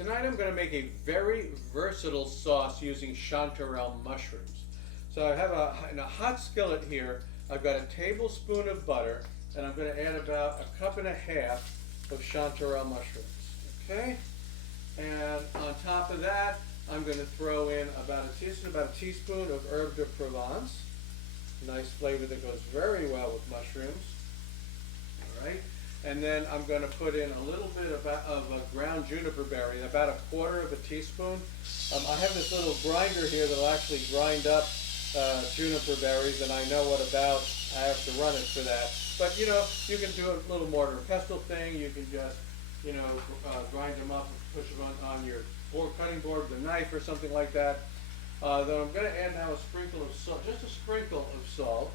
Tonight I'm going to make a very versatile sauce using chanterelle mushrooms. So I have in a hot skillet here, I've got a tablespoon of butter, and I'm going to add about 1.5 cups of chanterelle mushrooms. Okay? And on top of that, I'm going to throw in about a teaspoon of herb de Provence. Nice flavor that goes very well with mushrooms. All right? And then I'm going to put in a little bit of a ground juniper berry, about 1/4 teaspoon. I have this little grinder here that will actually grind up juniper berries, and I know what about I have to run it for that. But you know, you can do a little mortar and pestle thing. You can just, you know, grind them up and push them on your cutting board with a knife or something like that. Then I'm going to add now a sprinkle of salt, just a sprinkle of salt,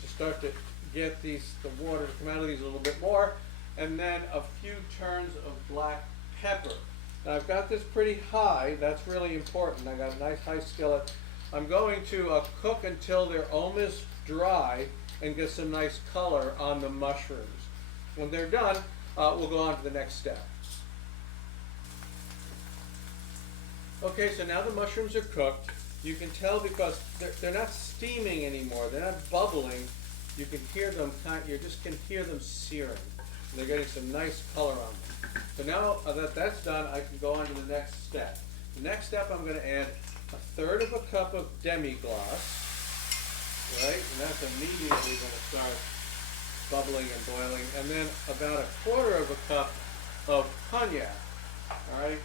to start to get the water to come out of these a little bit more, and then a few turns of black pepper. Now I've got this pretty high. That's really important. I got a nice high skillet. I'm going to cook until they're almost dry and get some nice color on the mushrooms. When they're done, we'll go on to the next step. Okay, so now the mushrooms are cooked. You can tell because they're not steaming anymore. They're not bubbling. You can hear them, you just can hear them searing. And they're getting some nice color on them. So now that that's done, I can go on to the next step. The next step, I'm going to add 1/3 cup of demi-glace, right? And that's immediately going to start bubbling and boiling. And then about 1/4 cup of cognac, all right?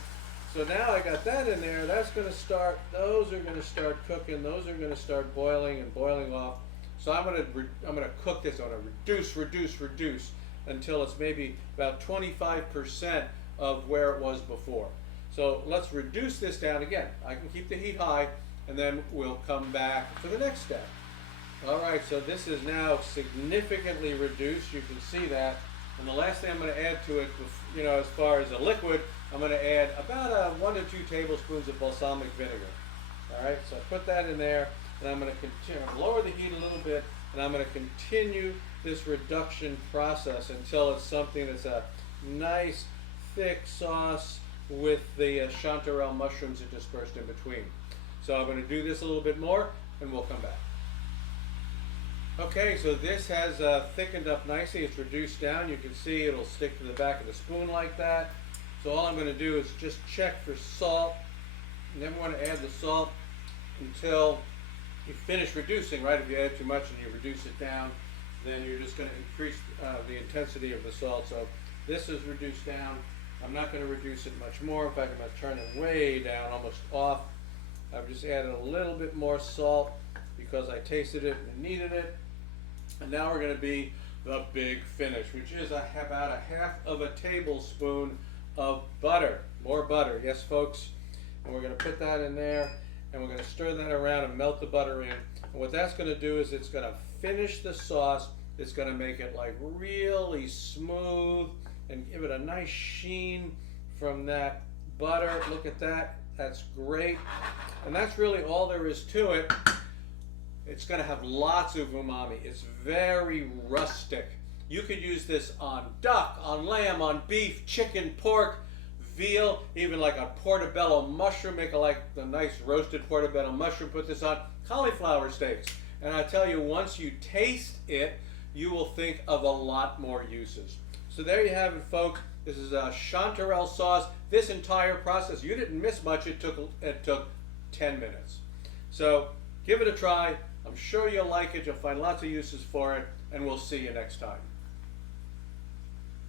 So now I got that in there. That's going to start, those are going to start cooking. Those are going to start boiling and boiling off. So I'm going to cook this. I'm going to reduce until it's maybe about 25% of where it was before. So let's reduce this down again. I can keep the heat high, and then we'll come back for the next step. All right, so this is now significantly reduced. You can see that. And the last thing I'm going to add to it, you know, as far as a liquid, I'm going to add about 1 to 2 tablespoons of balsamic vinegar. All right, so I put that in there, and I'm going to continue, lower the heat a little bit, and I'm going to continue this reduction process until it's something that's a nice, thick sauce with the chanterelle mushrooms interspersed in between. So I'm going to do this a little bit more, and we'll come back. Okay, so this has thickened up nicely. It's reduced down. You can see it'll stick to the back of the spoon like that. So all I'm going to do is just check for salt. You never want to add the salt until you finish reducing, right? If you add too much and you reduce it down, then you're just going to increase the intensity of the salt. So this is reduced down. I'm not going to reduce it much more. In fact, I'm going to turn it way down, almost off. I've just added a little bit more salt because I tasted it and needed it. And now we're going to be the big finish, which is about 1/2 tablespoon of butter. More butter, yes folks. And we're going to put that in there, and we're going to stir that around and melt the butter in. And what that's going to do is it's going to finish the sauce. It's going to make it like really smooth and give it a nice sheen from that butter. Look at that. That's great. And that's really all there is to it. It's going to have lots of umami. It's very rustic. You could use this on duck, on lamb, on beef, chicken, pork, veal, even like a portobello mushroom. Make a nice roasted portobello mushroom. Put this on cauliflower steaks. And I tell you, once you taste it, you will think of a lot more uses. So there you have it, folks. This is a chanterelle sauce. This entire process, you didn't miss much. It took 10 minutes. So give it a try. I'm sure you'll like it. You'll find lots of uses for it, and we'll see you next time.